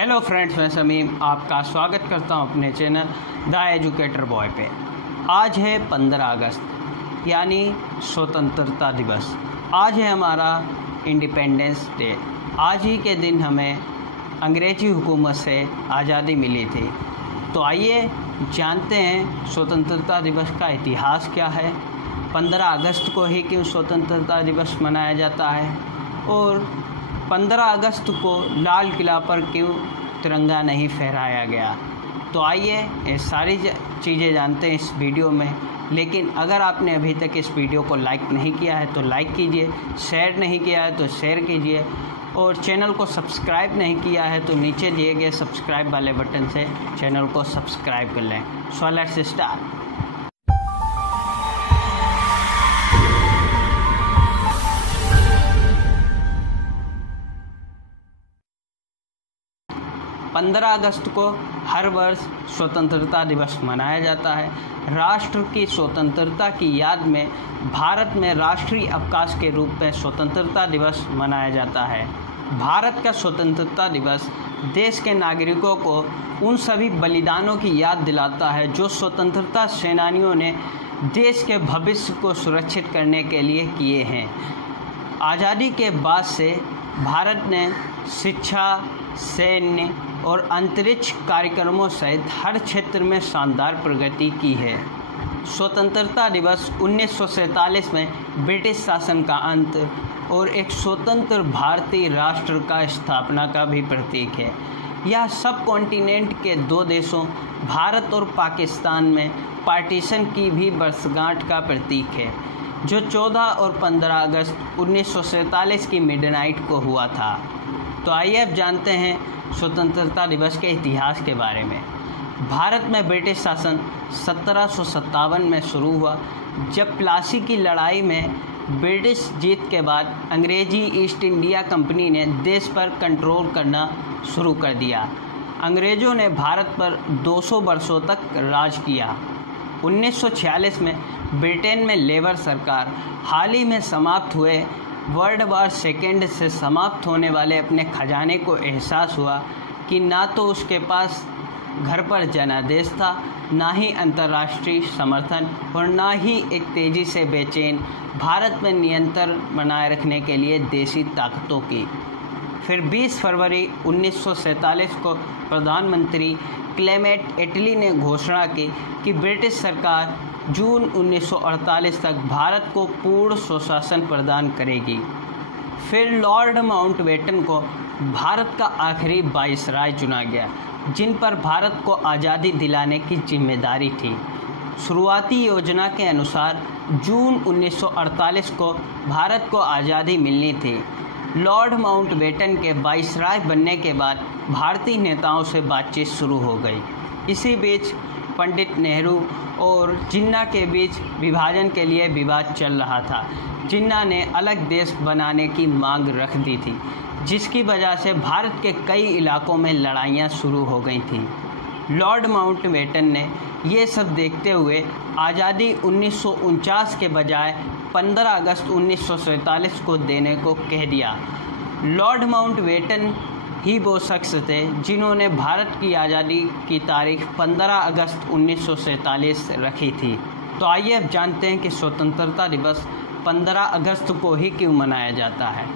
Hello friends, मैं समीम आपका स्वागत करता हूं अपने चैनल द एजुकेटर बॉय पे। आज है 15 अगस्त यानी स्वतंत्रता दिवस। आज है हमारा इंडिपेंडेंस डे। आज ही के दिन हमें अंग्रेजी हुकूमत से आज़ादी मिली थी। तो आइए जानते हैं स्वतंत्रता दिवस का इतिहास क्या है, 15 अगस्त को ही क्यों स्वतंत्रता दिवस मनाया जाता है और 15 अगस्त को लाल किला पर क्यों तिरंगा नहीं फहराया गया। तो आइए ये सारी चीज़ें जानते हैं इस वीडियो में। लेकिन अगर आपने अभी तक इस वीडियो को लाइक नहीं किया है तो लाइक कीजिए, शेयर नहीं किया है तो शेयर कीजिए और चैनल को सब्सक्राइब नहीं किया है तो नीचे दिए गए सब्सक्राइब वाले बटन से चैनल को सब्सक्राइब कर लें। So let's start. 15 अगस्त को हर वर्ष स्वतंत्रता दिवस मनाया जाता है। राष्ट्र की स्वतंत्रता की याद में भारत में राष्ट्रीय अवकाश के रूप में स्वतंत्रता दिवस मनाया जाता है। भारत का स्वतंत्रता दिवस देश के नागरिकों को उन सभी बलिदानों की याद दिलाता है जो स्वतंत्रता सेनानियों ने देश के भविष्य को सुरक्षित करने के लिए किए हैं। आज़ादी के बाद से भारत ने शिक्षा, सैन्य और अंतरिक्ष कार्यक्रमों सहित हर क्षेत्र में शानदार प्रगति की है। स्वतंत्रता दिवस 1947 में ब्रिटिश शासन का अंत और एक स्वतंत्र भारतीय राष्ट्र का स्थापना का भी प्रतीक है। यह सब कॉन्टिनेंट के दो देशों भारत और पाकिस्तान में पार्टीशन की भी वर्षगांठ का प्रतीक है, जो 14 और 15 अगस्त 1947 की मिडनाइट को हुआ था। तो आइए अब जानते हैं स्वतंत्रता दिवस के इतिहास के बारे में। भारत में ब्रिटिश शासन 1757 में शुरू हुआ, जब प्लासी की लड़ाई में ब्रिटिश जीत के बाद अंग्रेजी ईस्ट इंडिया कंपनी ने देश पर कंट्रोल करना शुरू कर दिया। अंग्रेज़ों ने भारत पर 200 वर्षों तक राज किया। 1946 में ब्रिटेन में लेबर सरकार हाल ही में समाप्त हुए वर्ल्ड वार सेकेंड से समाप्त होने वाले अपने खजाने को एहसास हुआ कि ना तो उसके पास घर पर जनादेश था, ना ही अंतर्राष्ट्रीय समर्थन और ना ही एक तेज़ी से बेचैन भारत में नियंत्रण बनाए रखने के लिए देशी ताकतों की। फिर 20 फरवरी 1947 को प्रधानमंत्री क्लेमेंट एटली ने घोषणा की कि ब्रिटिश सरकार जून 1948 तक भारत को पूर्ण स्वशासन प्रदान करेगी। फिर लॉर्ड माउंटबेटन को भारत का आखिरी वाइसराय चुना गया, जिन पर भारत को आज़ादी दिलाने की जिम्मेदारी थी। शुरुआती योजना के अनुसार जून 1948 को भारत को आज़ादी मिलनी थी। लॉर्ड माउंटबेटन के वाइसराय बनने के बाद भारतीय नेताओं से बातचीत शुरू हो गई। इसी बीच पंडित नेहरू और जिन्ना के बीच विभाजन के लिए विवाद चल रहा था। जिन्ना ने अलग देश बनाने की मांग रख दी थी, जिसकी वजह से भारत के कई इलाकों में लड़ाइयाँ शुरू हो गई थीं। लॉर्ड माउंटबेटन ने ये सब देखते हुए आज़ादी 1949 के बजाय 15 अगस्त 1947 को देने को कह दिया। लॉर्ड माउंटबेटन ही वो शख्स थे जिन्होंने भारत की आज़ादी की तारीख 15 अगस्त 1947 रखी थी। तो आइए अब जानते हैं कि स्वतंत्रता दिवस 15 अगस्त को ही क्यों मनाया जाता है।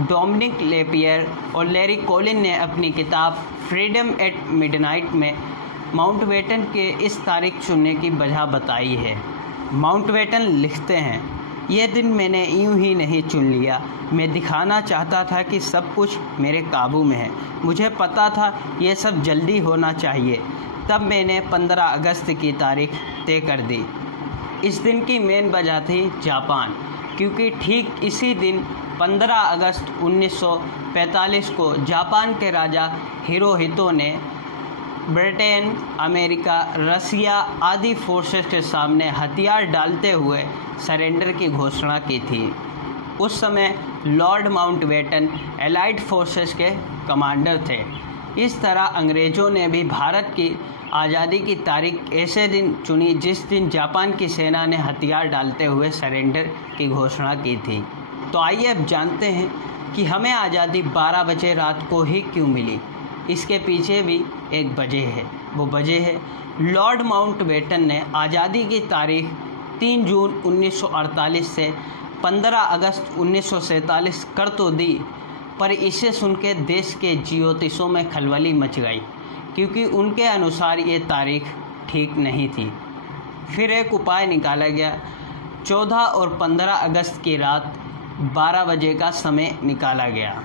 डोमिनिक लेपियर और लैरी कॉलिन ने अपनी किताब फ्रीडम एट मिडनाइट में माउंटबेटन के इस तारीख चुनने की वजह बताई है। माउंटबेटन लिखते हैं, यह दिन मैंने यूं ही नहीं चुन लिया। मैं दिखाना चाहता था कि सब कुछ मेरे काबू में है। मुझे पता था यह सब जल्दी होना चाहिए, तब मैंने 15 अगस्त की तारीख तय कर दी। इस दिन की मेन वजह थी जापान, क्योंकि ठीक इसी दिन 15 अगस्त 1945 को जापान के राजा हिरोहितो ने ब्रिटेन, अमेरिका, रसिया आदि फोर्सेस के सामने हथियार डालते हुए सरेंडर की घोषणा की थी। उस समय लॉर्ड माउंटबेटन एलाइड फोर्सेस के कमांडर थे। इस तरह अंग्रेज़ों ने भी भारत की आज़ादी की तारीख ऐसे दिन चुनी जिस दिन जापान की सेना ने हथियार डालते हुए सरेंडर की घोषणा की थी। तो आइए अब जानते हैं कि हमें आज़ादी 12 बजे रात को ही क्यों मिली। इसके पीछे भी एक वजह है। वो वजह है लॉर्ड माउंटबेटन ने आज़ादी की तारीख 3 जून 1948 से 15 अगस्त 1947 कर तो दी, पर इसे सुनकर देश के ज्योतिषों में खलबली मच गई, क्योंकि उनके अनुसार ये तारीख ठीक नहीं थी। फिर एक उपाय निकाला गया। 14 और 15 अगस्त की रात 12 बजे का समय निकाला गया।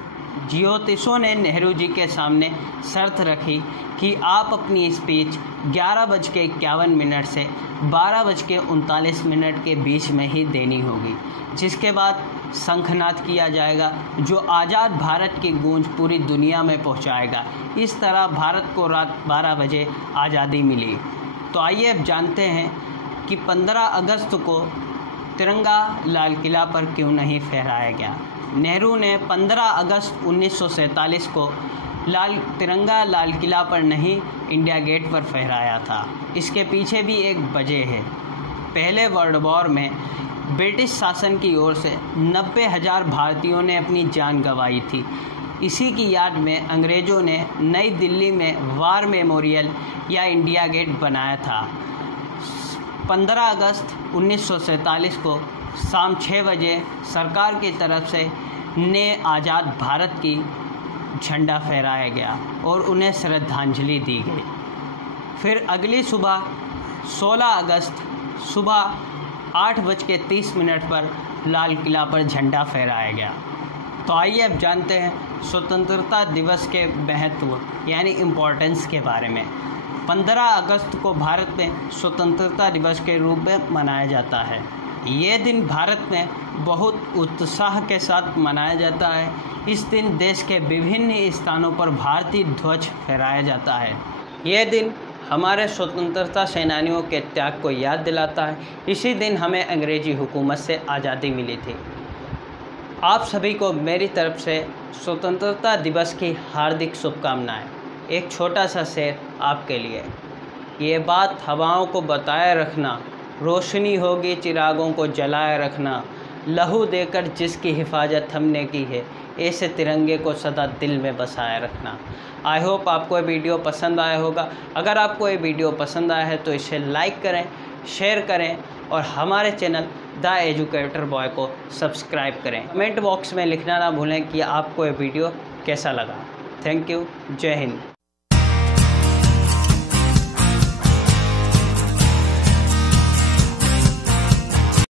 ज्योतिषों ने नेहरू जी के सामने शर्त रखी कि आप अपनी स्पीच 11:51 से 12:39 के बीच में ही देनी होगी, जिसके बाद शंखनाद किया जाएगा जो आज़ाद भारत की गूंज पूरी दुनिया में पहुंचाएगा। इस तरह भारत को रात 12 बजे आज़ादी मिली। तो आइए अब जानते हैं कि 15 अगस्त को तिरंगा लाल किला पर क्यों नहीं फहराया गया। नेहरू ने 15 अगस्त 1947 को तिरंगा लाल किला पर नहीं, इंडिया गेट पर फहराया था। इसके पीछे भी एक वजह है। पहले वर्ल्ड वॉर में ब्रिटिश शासन की ओर से 90,000 भारतीयों ने अपनी जान गंवाई थी। इसी की याद में अंग्रेज़ों ने नई दिल्ली में वार मेमोरियल या इंडिया गेट बनाया था। 15 अगस्त 1947 को शाम 6 बजे सरकार की तरफ से नए आज़ाद भारत की झंडा फहराया गया और उन्हें श्रद्धांजलि दी गई। फिर अगली सुबह 16 अगस्त सुबह 8:30 पर लाल किला पर झंडा फहराया गया। तो आइए अब जानते हैं स्वतंत्रता दिवस के महत्व यानी इम्पोर्टेंस के बारे में। 15 अगस्त को भारत में स्वतंत्रता दिवस के रूप में मनाया जाता है। ये दिन भारत में बहुत उत्साह के साथ मनाया जाता है। इस दिन देश के विभिन्न स्थानों पर भारतीय ध्वज फहराया जाता है। यह दिन हमारे स्वतंत्रता सेनानियों के त्याग को याद दिलाता है। इसी दिन हमें अंग्रेजी हुकूमत से आज़ादी मिली थी। आप सभी को मेरी तरफ से स्वतंत्रता दिवस की हार्दिक शुभकामनाएं। एक छोटा सा शेर आपके लिए। ये बात हवाओं को बताए रखना, रोशनी होगी चिरागों को जलाए रखना, लहू देकर जिसकी हिफाजत हमने की है, ऐसे तिरंगे को सदा दिल में बसाए रखना। आई होप आपको ये वीडियो पसंद आया होगा। अगर आपको ये वीडियो पसंद आया है तो इसे लाइक करें, शेयर करें और हमारे चैनल द एजुकेटर बॉय को सब्सक्राइब करें। कमेंट बॉक्स में लिखना ना भूलें कि आपको ये वीडियो कैसा लगा। Thank you. जय हिंद।